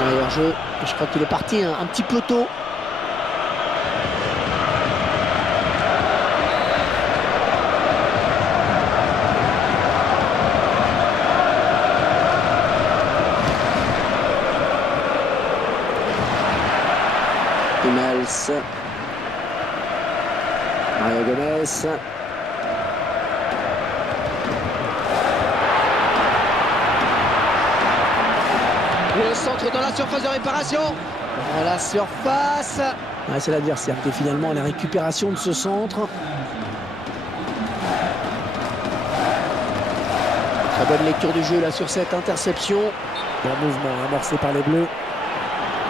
Ouais, hors-jeu, je crois qu'il est parti un petit peu tôt. Hummels. Mario Gomez. Le centre dans la surface de réparation. Dans la surface. Ouais, c'est l'adversaire qui est finalement à la récupération de ce centre. Très bonne lecture du jeu là sur cette interception. Bon mouvement amorcé par les Bleus.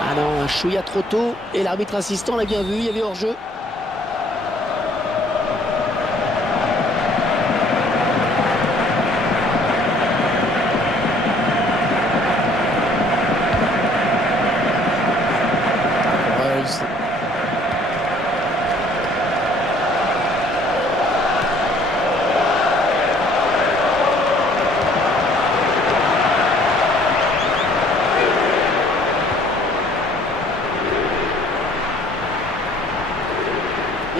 Ah non, un chouïa trop tôt. Et l'arbitre assistant l'a bien vu, il y avait hors-jeu.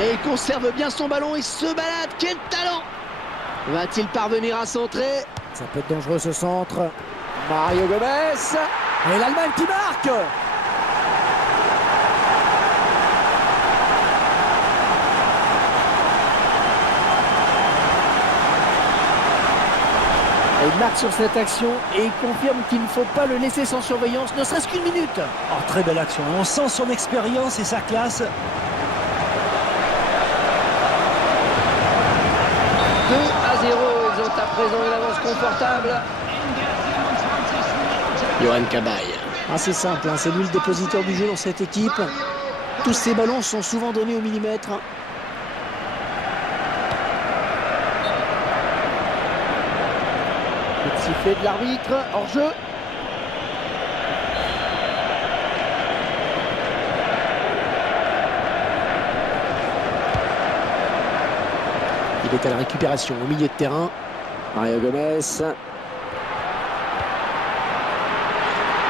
Et il conserve bien son ballon, il se balade, quel talent! Va-t-il parvenir à centrer? Ça peut être dangereux ce centre. Mario Gomez. Et l'Allemagne qui marque! Et il marque sur cette action et il confirme qu'il ne faut pas le laisser sans surveillance, ne serait-ce qu'une minute. Oh, très belle action, on sent son expérience et sa classe. 2-0, ils ont à présent une avance confortable. Yohan Cabaye. C'est simple, c'est lui le dépositeur du jeu dans cette équipe. Tous ces ballons sont souvent donnés au millimètre. Le sifflet de l'arbitre, hors jeu. Il est à la récupération au milieu de terrain. Mario Gomez.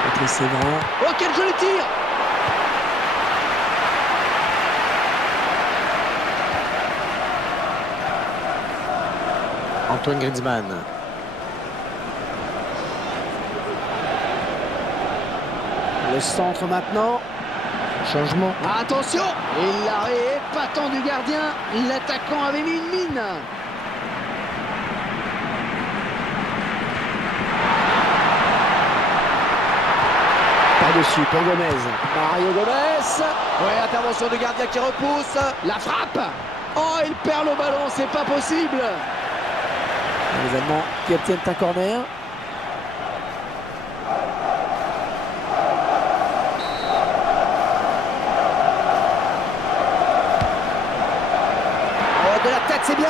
Avec les Sévrins. Oh, quel joli tir! Antoine Griezmann. Le centre maintenant. Changement. Attention! Et l'arrêt épatant du gardien. L'attaquant avait mis une mine. Par-dessus pour Gomez. Mario Gomez. Ouais, intervention du gardien qui repousse. La frappe. Oh, il perd le ballon, c'est pas possible. Les Allemands qui obtiennent un corner. De la tête, c'est bien.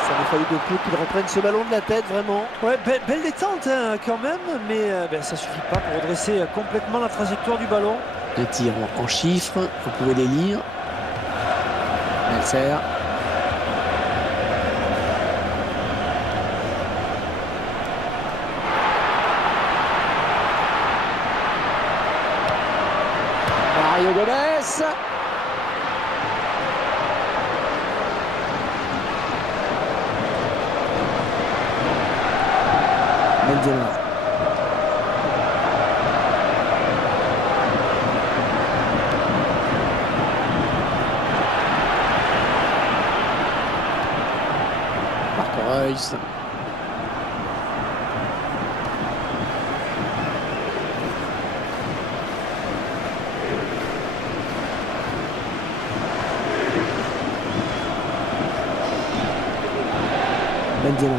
Ça n'a fallu de peu qu'il reprenne ce ballon de la tête, vraiment. Ouais, belle détente hein, quand même, mais ça suffit pas pour redresser complètement la trajectoire du ballon. Les tirs en chiffres, vous pouvez les lire. Melser. Mario Gomez. Benzema. Marco Reus. Benzema.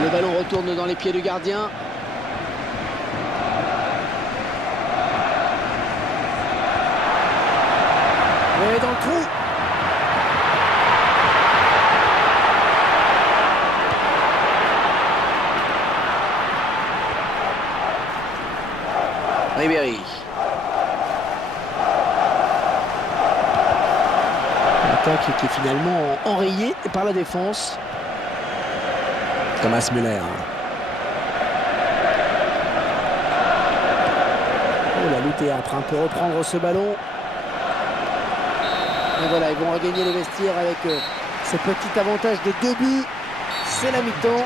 Le ballon retourne dans les pieds du gardien. Et dans le trou. Ribéry. L'attaque qui est finalement enrayée par la défense. Thomas Müller. du théâtre hein, pour reprendre ce ballon. Et voilà, ils vont regagner les vestiaires avec ce petit avantage de 2 buts. C'est la mi-temps.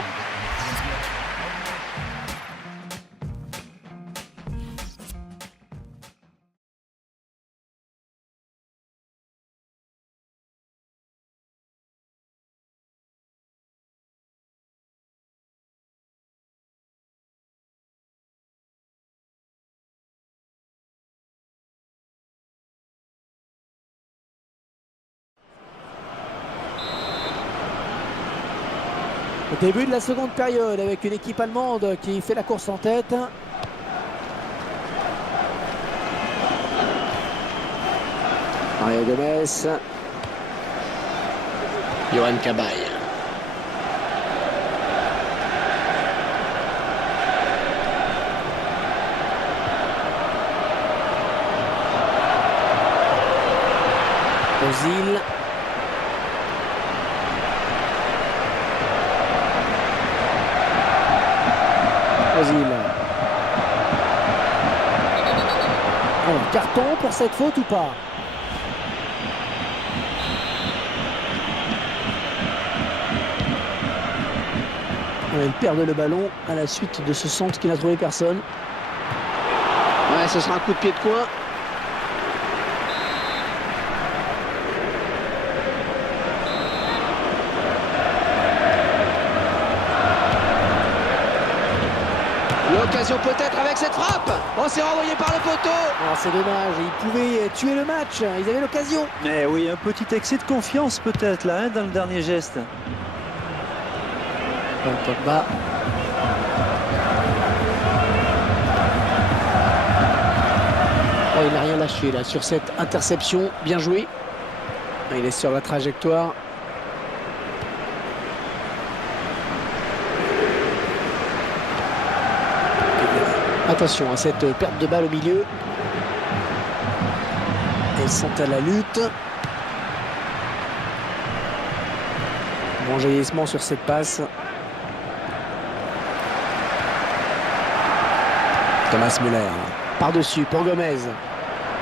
Au début de la seconde période avec une équipe allemande qui fait la course en tête. Mario Gomez. Yohan Cabaye. Ozil. Alors, carton pour cette faute ou pas? Il perd le ballon à la suite de ce centre qui n'a trouvé personne. Ouais, ce sera un coup de pied de coin. L'occasion peut-être avec cette frappe. Oh, c'est renvoyé par le poteau. Oh, c'est dommage, ils pouvaient tuer le match, ils avaient l'occasion. Mais oui, un petit excès de confiance peut-être là, hein, dans le dernier geste. Pogba. Oh, il n'a rien lâché là sur cette interception, bien joué. Il est sur la trajectoire. Attention à cette perte de balle au milieu. Elles sont à la lutte. Bon jaillissement sur cette passe. Thomas Müller. Par-dessus pour Gomez.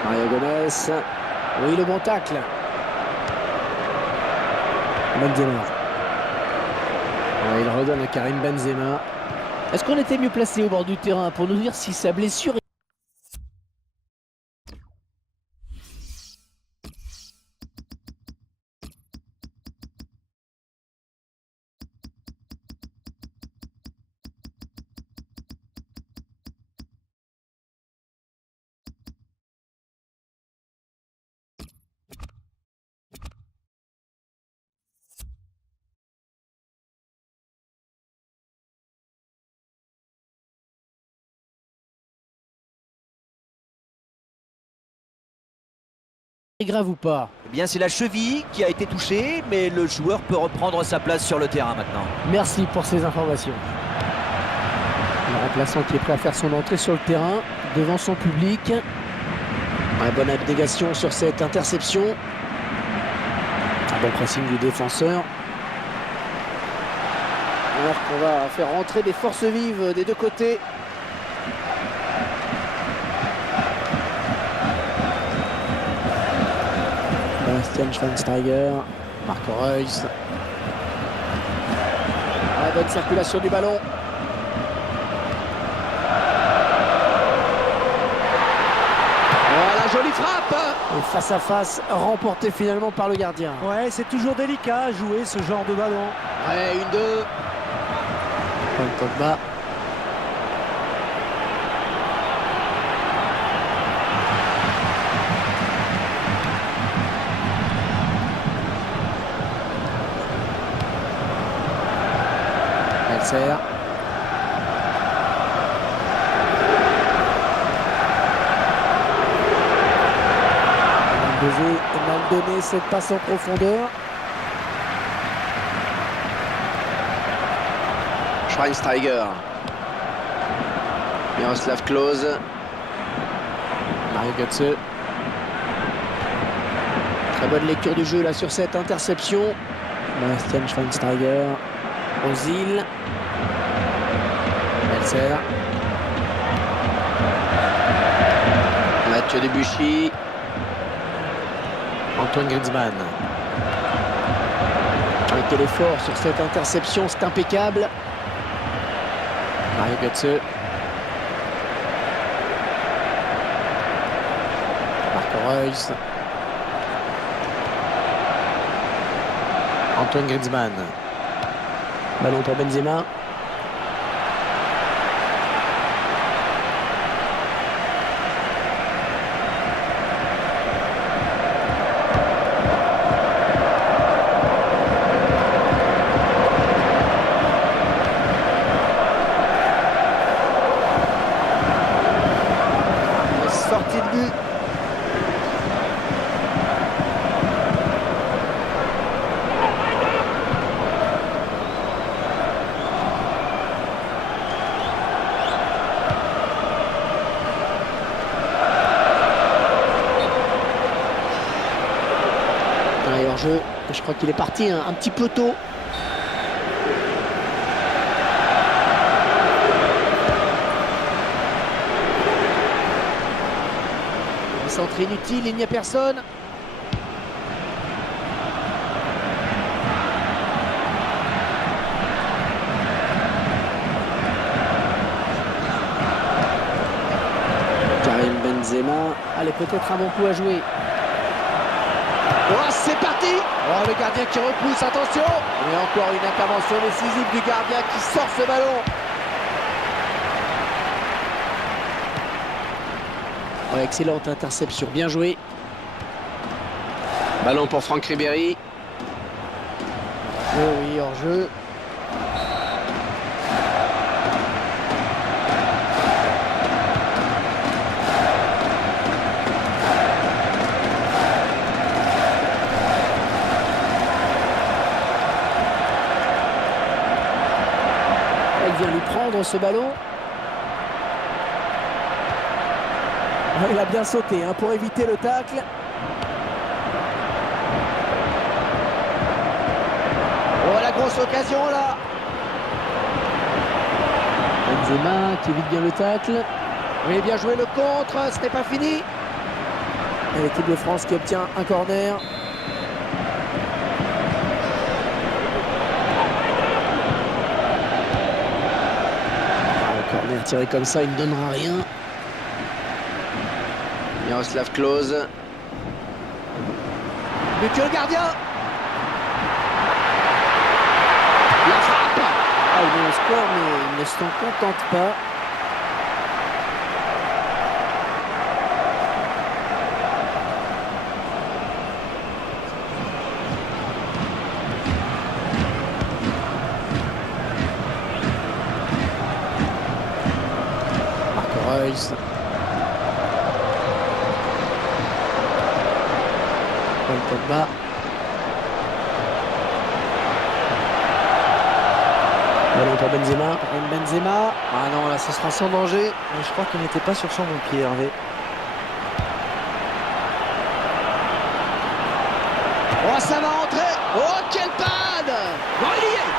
Mario Gomez. Oui, le bon tacle. Benzema. Ouais, il redonne à Karim Benzema. Est-ce qu'on était mieux placé au bord du terrain pour nous dire si sa blessure est... grave ou pas? Eh bien, c'est la cheville qui a été touchée, mais le joueur peut reprendre sa place sur le terrain maintenant. Merci pour ces informations. Le remplaçant qui est prêt à faire son entrée sur le terrain devant son public. Ouais, bonne abnégation sur cette interception. Un bon pressing du défenseur. Alors qu'on va faire rentrer des forces vives des deux côtés. Bastian Schweinsteiger, Marco Reus. La bonne circulation du ballon. Voilà, jolie frappe. Et face à face, remporté finalement par le gardien. Ouais, c'est toujours délicat à jouer ce genre de ballon. Ouais, 1-2. Pogba. Belser. Mal donné cette passe en profondeur. Schweinsteiger. Miroslav Klose. Mario Götze. Très bonne lecture du jeu là sur cette interception. Bastian Schweinsteiger. Ozil. Belser. Mathieu Debuchy. Antoine Griezmann. Avec l'effort sur cette interception, c'est impeccable. Mario Götze. Marco Reus. Antoine Griezmann. Ballon pour Benzema. Sortie de but. Et hors-jeu, je crois qu'il est parti un petit peu tôt. Centre inutile, il n'y a personne. Karim Benzema. Allez, peut-être un bon coup à jouer. Oh, c'est parti! Oh, le gardien qui repousse, attention! Et encore une intervention décisive du gardien qui sort ce ballon. Oh, excellente interception, bien joué. Ballon pour Franck Ribéry. Oh oui, hors-jeu. Il vient lui prendre ce ballon. Il a bien sauté pour éviter le tacle. Oh, la grosse occasion là. Benzema qui évite bien le tacle. Oui, bien joué le contre, ce n'est pas fini. Et l'équipe de France qui obtient un corner. Corner tiré comme ça, il ne donnera rien. Miroslav Klose. Mais que le gardien. La frappe. Ah, il met le score, mais il ne s'en contente pas. Marco Reus. Pogba. Ballon pour Benzema. Benzema. Ah non, là, ce sera sans danger. Je crois qu'il n'était pas sur son bon pied, Hervé. Oh, ça va rentrer. Oh, quelle panne. Oh, il y est.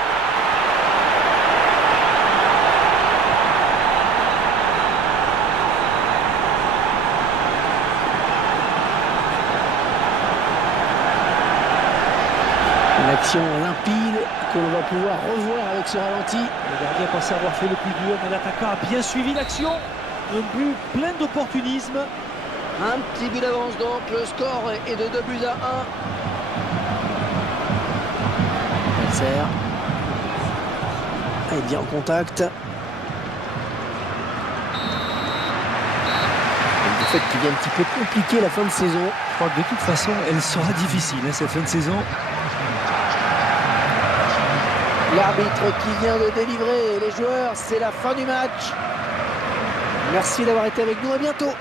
Une action limpide que l'on va pouvoir revoir avec ce ralenti. Le gardien pensait avoir fait le plus dur, mais l'attaquant a bien suivi l'action. Un but plein d'opportunisme. Un petit but d'avance donc, le score est de 2-1. Belser. Elle est bien en contact. Le fait qu'il est un petit peu compliqué la fin de saison. Je crois que de toute façon, elle sera difficile, cette fin de saison. L'arbitre qui vient de délivrer les joueurs, c'est la fin du match. Merci d'avoir été avec nous, à bientôt.